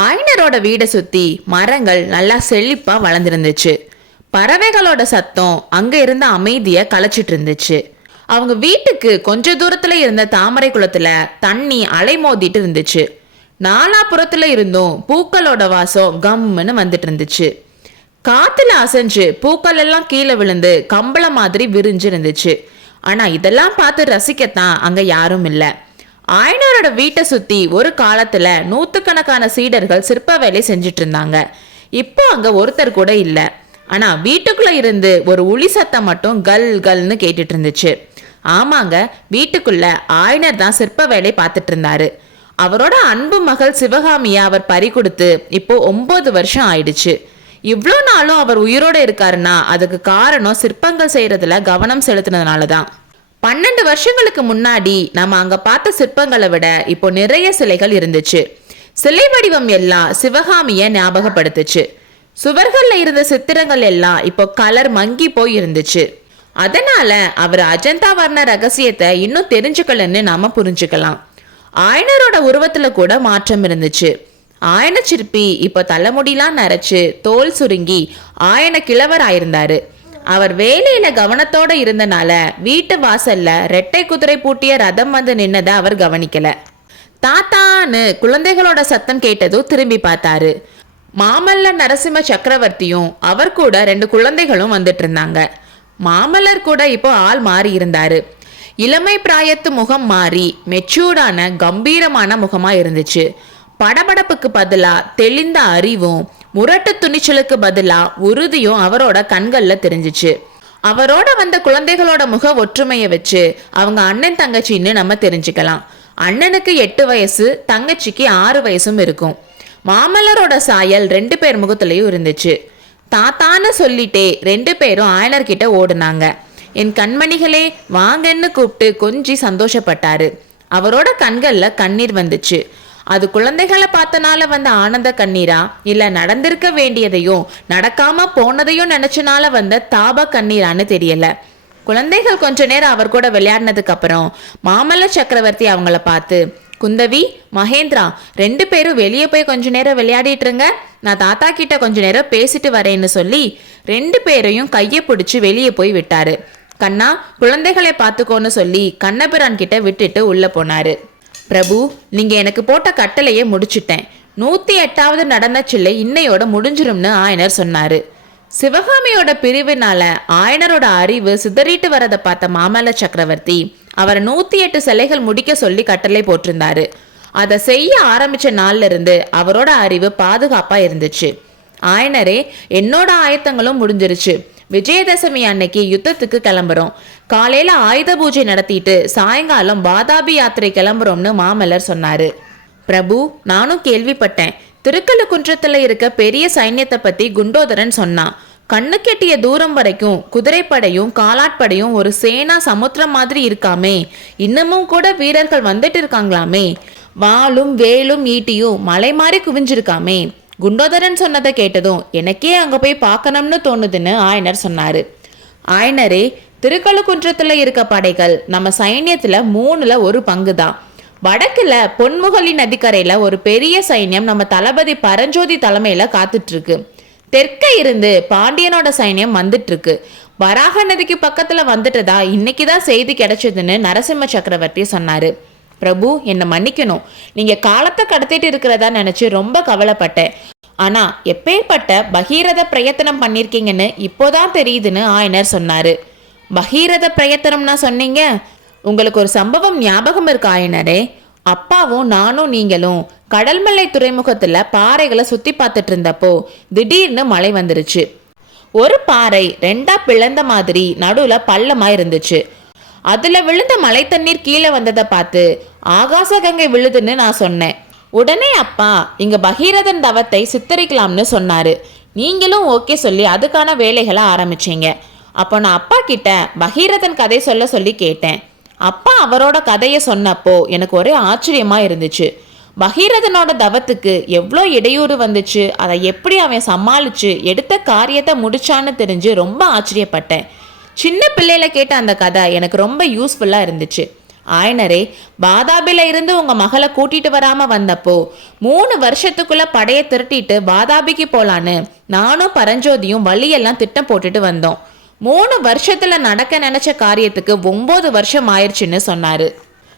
ஆயனரோட வீடை சுற்றி மரங்கள் நல்லா செழிப்பாக வளர்ந்துருந்துச்சு. பறவைகளோட சத்தம் அங்கே இருந்த அமைதியை கலைச்சிட்டு இருந்துச்சு. அவங்க வீட்டுக்கு கொஞ்ச தூரத்தில் இருந்த தாமரை குளத்தில் தண்ணி அலைமோதிட்டு இருந்துச்சு. நாலாபுறத்துல இருந்தும் பூக்களோட வாசம் கம்முன்னு வந்துட்டு இருந்துச்சு. காற்றுல அசைஞ்சு பூக்கள் எல்லாம் கீழே விழுந்து கம்பளம் மாதிரி விரிஞ்சு இருந்துச்சு. இதெல்லாம் பார்த்து ரசிக்கத்தான் அங்கே யாரும் இல்லை. ஆயனரோட வீட்டை சுற்றி ஒரு காலத்தில் நூற்றுக்கணக்கான சீடர்கள் சிற்ப வேலை செஞ்சுட்டு இருந்தாங்க. இப்போ அங்கே ஒருத்தர் கூட இல்லை. ஆனால் வீட்டுக்குள்ளே இருந்து ஒரு உளி சத்தம் மட்டும் கல் கல்னு கேட்டுட்டு இருந்துச்சு. ஆமாங்க வீட்டுக்குள்ள ஆயனர் தான் சிற்ப வேலை பார்த்துட்டு இருந்தாரு. அவரோட அன்பு மகள் சிவகாமியை அவர் பறி கொடுத்து இப்போ ஒன்பது வருஷம் ஆயிடுச்சு. இவ்வளோ நாளும் அவர் உயிரோட இருக்காருன்னா அதுக்கு காரணம் சிற்பங்கள் செய்கிறதுல கவனம் செலுத்தினதுனால தான் பன்னெண்டு வருஷங்களுக்கு முன்னாடி நம்ம அங்க பார்த்த சிற்பங்களை விட இப்போ நிறைய சிலைகள் இருந்துச்சு. சிலை வடிவம் எல்லாம் சிவகாமிய ஞாபகப்படுத்துச்சு. சுவர்கள்ல இருந்த சித்திரங்கள் எல்லாம் இப்போ கலர் மங்கி போய் இருந்துச்சு. அதனால அவர் அஜந்தா வர்ண ரகசியத்தை இன்னும் தெரிஞ்சுக்கலன்னு நாம புரிஞ்சுக்கலாம். ஆயனரோட உருவத்துல கூட மாற்றம் இருந்துச்சு. ஆயன சிற்பி இப்போ தலைமுடிலாம் நரைச்சு தோல் சுருங்கி ஆயன கிழவர் ஆயிருந்தாரு அவர் வேலையில கவனத்தோட இருந்தனால வீட்டு வாசல்ல ரெட்டை குதிரை பூட்டிய ரதம் வந்து நின்னதை அவர் கவனிக்கல. தாத்தான்னு குழந்தைகளோட சத்தம் கேட்டதும் திரும்பி பார்த்தாரு. மாமல்ல நரசிம்ம சக்கரவர்த்தியும் அவர் கூட ரெண்டு குழந்தைகளும் வந்துட்டு இருந்தாங்க. மாமல்லர் கூட இப்போ ஆள் மாறி இருந்தாரு. இளமை பிராயத்து முகம் மாறி மெச்சூர்டான கம்பீரமான முகமா இருந்துச்சு. படபடப்புக்கு பதிலா தெளிந்த அறிவும் முரட்டு துணிச்சலுக்கு பதிலா உறுதியும் அவரோட கண்கள்ல தெரிஞ்சுச்சு. அவரோட வந்த குழந்தைகளோட முக ஒற்றுமையை வச்சு அவங்க அண்ணன் தங்கச்சின்னு நம்ம தெரிஞ்சுக்கலாம். அண்ணனுக்கு எட்டு வயசு தங்கச்சிக்கு ஆறு வயசும் இருக்கும். மாமல்லரோட சாயல் ரெண்டு பேர் முகத்துலயும் இருந்துச்சு. தாத்தான்னு சொல்லிட்டே ரெண்டு பேரும் ஆயனர்கிட்ட ஓடுனாங்க. என் கண்மணிகளே வாங்கன்னு கூப்பிட்டு கொஞ்சி சந்தோஷப்பட்டாரு. அவரோட கண்கள்ல கண்ணீர் வந்துச்சு. அது குழந்தைகளை பார்த்தனால வந்த ஆனந்த கண்ணீரா? இல்ல நடந்திருக்க வேண்டியதையும் நடக்காம போனதையும் நினைச்சனால வந்த தாப கண்ணீரான்னு தெரியல. குழந்தைகள் கொஞ்ச நேரம் அவர் கூட விளையாடினதுக்கு அப்புறம் மாமல்ல சக்கரவர்த்தி அவங்கள பார்த்து குந்தவி மகேந்திரா ரெண்டு பேரும் வெளியே போய் கொஞ்ச நேரம் விளையாடிட்டு இருங்க. நான் தாத்தா கிட்ட கொஞ்ச நேரம் பேசிட்டு வரேன்னு சொல்லி ரெண்டு பேரையும் கையை பிடிச்சி வெளியே போய் விட்டாரு. கண்ணா குழந்தைகளை பார்த்துக்கோன்னு சொல்லி கண்ணபிரான் கிட்ட விட்டுட்டு உள்ள போனாரு. பிரபு நீங்க எனக்கு போட்ட கட்டளையே முடிச்சிட்டேன். நூத்தி எட்டாவது நடன சில்லை இன்னையோட முடிஞ்சிரும்னு ஆயனர் சொன்னாரு. சிவகாமியோட பிரிவினால ஆயனரோட அறிவு சிதறிட்டு வரதை பார்த்த மாமல்ல சக்கரவர்த்தி அவரை நூத்தி எட்டு சிலைகள் முடிக்க சொல்லி கட்டளை போட்டிருந்தாரு. அதை செய்ய ஆரம்பிச்ச நாள்ல இருந்து அவரோட அறிவு பாதுகாப்பா இருந்துச்சு. ஆயனரே என்னோட ஆயத்தங்களும் முடிஞ்சிருச்சு. விஜயதசமி அன்னைக்கு யுத்தத்துக்கு கிளம்புறோம். காலையில ஆயுத பூஜை நடத்திட்டு சாயங்காலம் பாதாபி யாத்திரை கிளம்புறோம்னு மாமல்லர் சொன்னாரு. பிரபு நானும் கேள்விப்பட்டேன். திருக்கழுக்குன்றத்துல இருக்க பெரிய சைன்யத்தை பத்தி குண்டோதரன் சொன்னான். கண்ணு கெட்டிய தூரம் வரைக்கும் குதிரைப்படையும் காலாட்படையும் ஒரு சேனா சமுத்திரம் மாதிரி இருக்காமே. இன்னமும் கூட வீரர்கள் வந்துட்டு இருக்காங்களாமே. வாளும் வேலும் ஈட்டியும் மலை மாதிரி குவிஞ்சிருக்காமே. குண்டோதரன் சொன்னதை கேட்டதும் எனக்கே அங்கே போய் பார்க்கணும்னு தோணுதுன்னு ஆயனர் சொன்னாரு. ஆயனரே திருக்கழுக்குன்றத்தில் இருக்க படைகள் நம்ம சைன்யத்தில் மூணுல ஒரு பங்கு தான் வடக்கில் பொன்முகலி நதிக்கரையில் ஒரு பெரிய சைன்யம் நம்ம தளபதி பரஞ்சோதி தலைமையில் காத்துட்ருக்கு. தெற்க இருந்து பாண்டியனோட சைன்யம் வந்துட்டுருக்கு வராக நதிக்கு பக்கத்தில் வந்துட்டதா இன்னைக்கு தான் செய்தி கிடைச்சதுன்னு நரசிம்ம சக்கரவர்த்தி சொன்னார். பிரபு என்னை மன்னிக்கணும். நீங்கள் காலத்தை கடத்திட்டு இருக்கிறதா நினச்சி ரொம்ப கவலைப்பட்டேன். ஆனால் எப்பேற்பட்ட பகீரத பிரயத்தனம் பண்ணியிருக்கீங்கன்னு இப்போதான் தெரியுதுன்னு ஆயனர் சொன்னாரு. பகீரத பிரயத்தனம்னா சொன்னீங்க? உங்களுக்கு ஒரு சம்பவம் ஞாபகம் இருக்கு ஆயனரே? அப்பாவும் நானும் நீங்களும் கடல்மலை துறைமுகத்தில் பாறைகளை சுற்றி பார்த்துட்டு இருந்தப்போ திடீர்னு மழை வந்துருச்சு. ஒரு பாறை ரெண்டா பிளந்த மாதிரி நடுவில் பள்ளமாக இருந்துச்சு. அதுல விழுந்த மலை தண்ணீர் கீழே வந்ததை பார்த்து ஆகாச கங்கை விழுதுன்னு நான் சொன்னேன். உடனே அப்பா இங்க பகீரதன் தவத்தை சித்தரிக்கலாம்னு சொன்னாரு. நீங்களும் ஓகே சொல்லி அதுக்கான வேலைகளை ஆரம்பிச்சீங்க. அப்போ நான் அப்பா கிட்ட பகீரதன் கதை சொல்ல சொல்லி கேட்டேன். அப்பா அவரோட கதையை சொன்னப்போ எனக்கு ஒரே ஆச்சரியமா இருந்துச்சு. பகீரதனோட தவத்துக்கு எவ்வளோ இடையூறு வந்துச்சு அதை எப்படி அவன் சமாளிச்சு எடுத்த காரியத்தை முடிச்சான்னு தெரிஞ்சு ரொம்ப ஆச்சரியப்பட்டேன். சின்ன பிள்ளையில கேட்ட அந்த கதை எனக்கு ரொம்ப யூஸ்ஃபுல்லாக இருந்துச்சு. ஆயனரே வாதாபில இருந்து உங்க மகளை கூட்டிட்டு வராம வந்தப்போ மூணு வருஷத்துக்குள்ள படைய திரட்டிட்டு வாதாபிக்கு போலான்னு நானும் பரஞ்சோதியும் வழியெல்லாம் திட்டம் போட்டுட்டு வந்தோம். மூணு வருஷத்துல நடக்க நினைச்ச காரியத்துக்கு ஒன்பது வருஷம் ஆயிடுச்சுன்னு சொன்னாரு.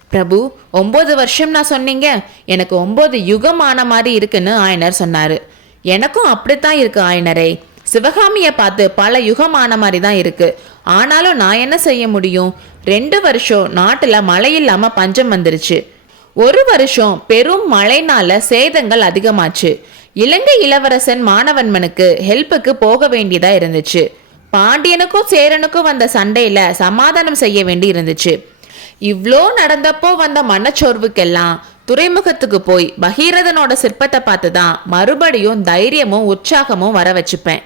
பிரபு ஒன்பது வருஷம் நான் சொன்னீங்க. எனக்கு ஒன்பது யுகம் ஆன மாதிரி இருக்குன்னு ஆயனர் சொன்னாரு. எனக்கும் அப்படித்தான் இருக்கு ஆயனரே. சிவகாமியை பார்த்து பல யுகம் ஆன மாதிரி தான் இருக்கு. ஆனாலும் நான் என்ன செய்ய முடியும்? ரெண்டு வருஷம் நாட்டில் மழை இல்லாமல் பஞ்சம் வந்துருச்சு. ஒரு வருஷம் பெரும் மழைனால சேதங்கள் அதிகமாச்சு. இலங்கை இளவரசன் மாணவன்மனுக்கு ஹெல்ப்புக்கு போக வேண்டியதா இருந்துச்சு. பாண்டியனுக்கும் சேரனுக்கும் வந்த சண்டையில சமாதானம் செய்ய வேண்டி இருந்துச்சு. இவ்வளோ நடந்தப்போ வந்த மனச்சோர்வுக்கெல்லாம் துறைமுகத்துக்கு போய் பகீரதனோட சிற்பத்தை பார்த்து தான் மறுபடியும் தைரியமும் உற்சாகமும் வர வச்சுப்பேன்.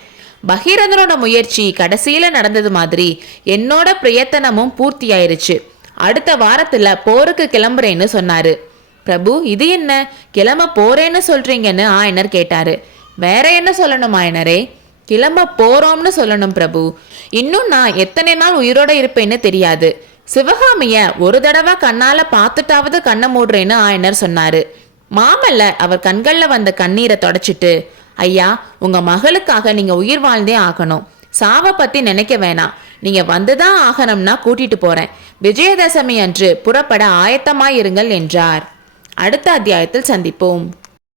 பகீரதனோட முயற்சி கடைசியில் நடந்தது மாதிரி என்னோட பிரயத்தனமும் பூர்த்தி ஆயிருச்சு அடுத்த வாரத்தில் போருக்கு கிளம்புறேன்னு சொன்னாரு. பிரபு இது என்ன? கிளம்ப போறேன்னு சொல்றீங்கன்னு ஆயனர் கேட்டாரு. வேற என்ன சொல்லணும் ஆயனரே? கிளம்ப போறோம்னு சொல்லணும் பிரபு. இன்னும் நான் எத்தனை நாள் உயிரோட இருப்பேன்னு தெரியாது. சிவகாமிய ஒரு தடவை கண்ணால பார்த்துட்டாவது கண்ணை மூடுறேன்னு ஆயனர் சொன்னாரு. மாமல்ல அவர் கண்கள்ல வந்த கண்ணீரை தொடச்சிட்டு ஐயா உங்க மகளுக்காக நீங்க உயிர் வாழ்ந்தே ஆகணும். சாவை பத்தி நினைக்க வேணாம். நீங்க வந்துதான் ஆகணும்னா கூட்டிட்டு போறேன். விஜயதசமி அன்று புறப்பட ஆயத்தமாயிருங்கள் என்றார். அடுத்த அத்தியாயத்தில் சந்திப்போம்.